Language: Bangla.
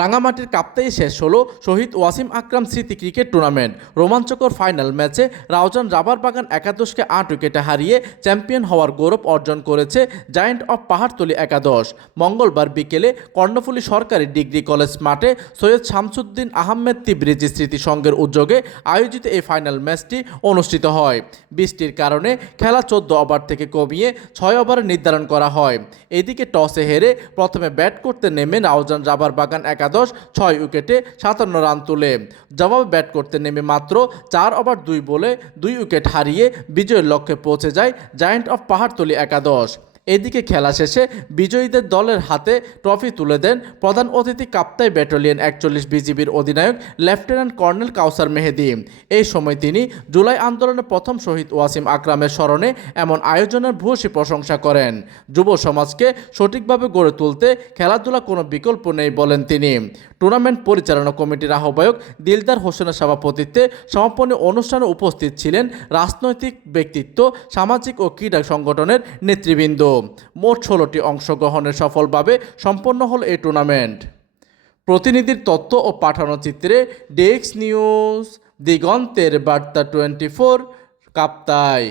রাঙামাটির কাপ্তাই শেষ হলো শহীদ ওয়াসিম আকরাম স্মৃতি ক্রিকেট টুর্নামেন্ট। রোমাঞ্চকর ফাইনাল ম্যাচে রাউজান রাবার বাগান একাদশকে 8 উইকেটে হারিয়ে চ্যাম্পিয়ন হওয়ার গৌরব অর্জন করেছে জায়ান্ট অফ পাহাড়তলী একাদশ। মঙ্গলবার বিকেলে কর্ণফুলী সরকারি ডিগ্রি কলেজ মাঠে সৈয়দ শামসুদ্দিন আহমেদ তিবরিজি স্মৃতি সংঘের উদ্যোগে আয়োজিত এই ফাইনাল ম্যাচটি অনুষ্ঠিত হয়। বৃষ্টির কারণে খেলা 14 ওভার থেকে কমিয়ে 6 ওভারে নির্ধারণ করা হয়। এদিকে টসে হেরে প্রথমে ব্যাট করতে নেমে রাউজান রাবার বাগান একাদশ 6 উইকেটে 57 রান তুলে জবাবে ব্যাট করতে নেমে মাত্র 4 ওভার 2 বলে 2 উইকেট হারিয়ে বিজয়ের লক্ষ্যে পৌঁছে যায় জায়ান্ট অফ পাহাড়তলী একাদশ। এদিকে খেলা শেষে বিজয়ীদের দলের হাতে ট্রফি তুলে দেন প্রধান অতিথি কাপ্তাই ব্যাটালিয়ন 41 বিজিবির অধিনায়ক লেফটেন্যান্ট কর্নেল কাউসার মেহেদী। এই সময় তিনি জুলাই আন্দোলনে প্রথম শহীদ ওয়াসিম আকরামের স্মরণে এমন আয়োজনের ভূয়সী প্রশংসা করেন। যুব সমাজকে সঠিকভাবে গড়ে তুলতে খেলাধুলা কোনো বিকল্প নেই বলেন তিনি। টুর্নামেন্ট পরিচালনা কমিটির আহ্বায়ক দিলদার হোসেনের সভাপতিত্বে সমাপনী অনুষ্ঠানে উপস্থিত ছিলেন রাজনৈতিক ব্যক্তিত্ব, সামাজিক ও ক্রীড়া সংগঠনের নেতৃবৃন্দ। মোট 16টি অংশগ্রহণে সফলভাবে সম্পন্ন হল এই টুর্নামেন্ট। প্রতিনিধির তথ্য ও পাঠানো চিত্রে ডেস্ক নিউজ, দিগন্তের বার্তা 24, কাপ্তাই।